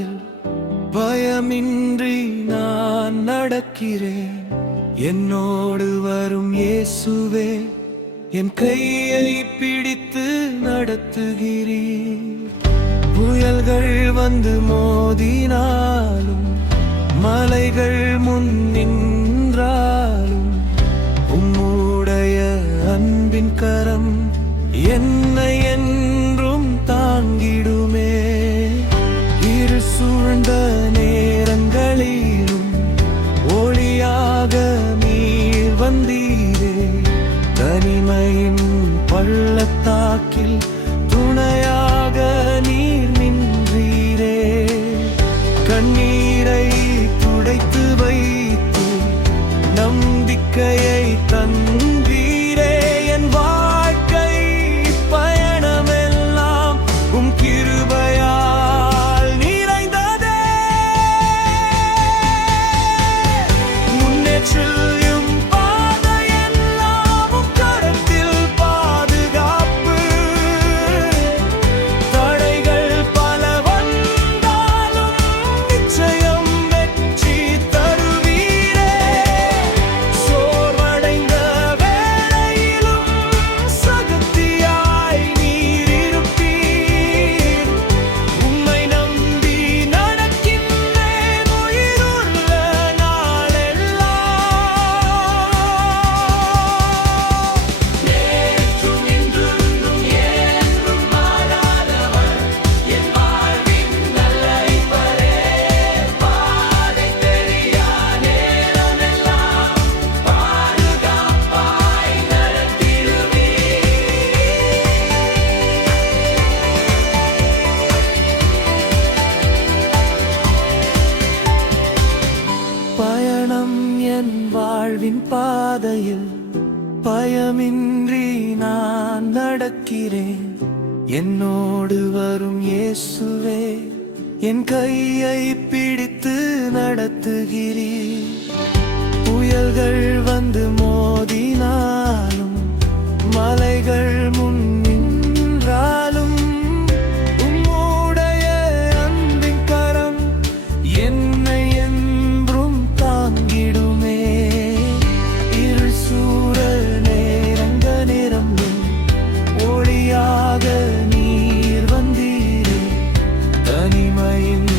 பாதையில் பயமின்றி நான் நடக்கிறேன். என்னோடு வரும் இயேசுவே, என் கையை பிடித்து நடத்துகிறீர். புயல்கள் வந்து மோதினாலும், மலைகள் முன் நின்றாலும், உம்முடைய அன்பின் கரம் என்னை என்றும் தாங்கிடுமே. இரு சூழ்ந்த நேரங்களிலும் ஒளியாக நீர் வந்தீரே. தனிமையின் பள்ளத்தாக்கில் துணையாக நீர் நின்றீரே. கண்ணீரை துடைத்து வைத்து நம்பிக்கையை தந்தீரே. என் வாழ்க்கை பயணமெல்லாம் உம் கிருபையால் நிறைந்ததே. முன்னேற்றும் பாதையெல்லாம் உம் கரத்தில் பாதுகாப்பு. தடைகள் பல வந்தாலும் நிச்சயம் வெற்றி தருவீரே. சோர்வடைந்த வேளையிலும் சகத்தியாய் நீர் இருப்பீர். உம்மை நம்பி நடக்கின்றேன் உயிருள்ள நாளெல்லாம். நேற்றும் இன்றும் என்றும் மாறாதவர் என் வாழ்வின் நல்லைப்பரே. பாதை தெரியா நேரமெல்லாம் பாதுகாப்பாய் நடத்திடுவீர். பயணம் என் வாழ்வின் பாதையில் பயமின்றி நான் நடக்கிறேன். என்னோடு வரும் இயேசுவே, என் கையை பிடித்து நடத்துகிறீர். புயல்கள் வந்து மோதினாலும், மலைகள் முன் நின்றாலும், உம்முடைய அன்பின் கரம் என்னை என்றும் தாங்கிடுமே. இருள் சூழல் நேரங்களிலும் ஒளியாக நீர் வந்தீரே. தனிமையின்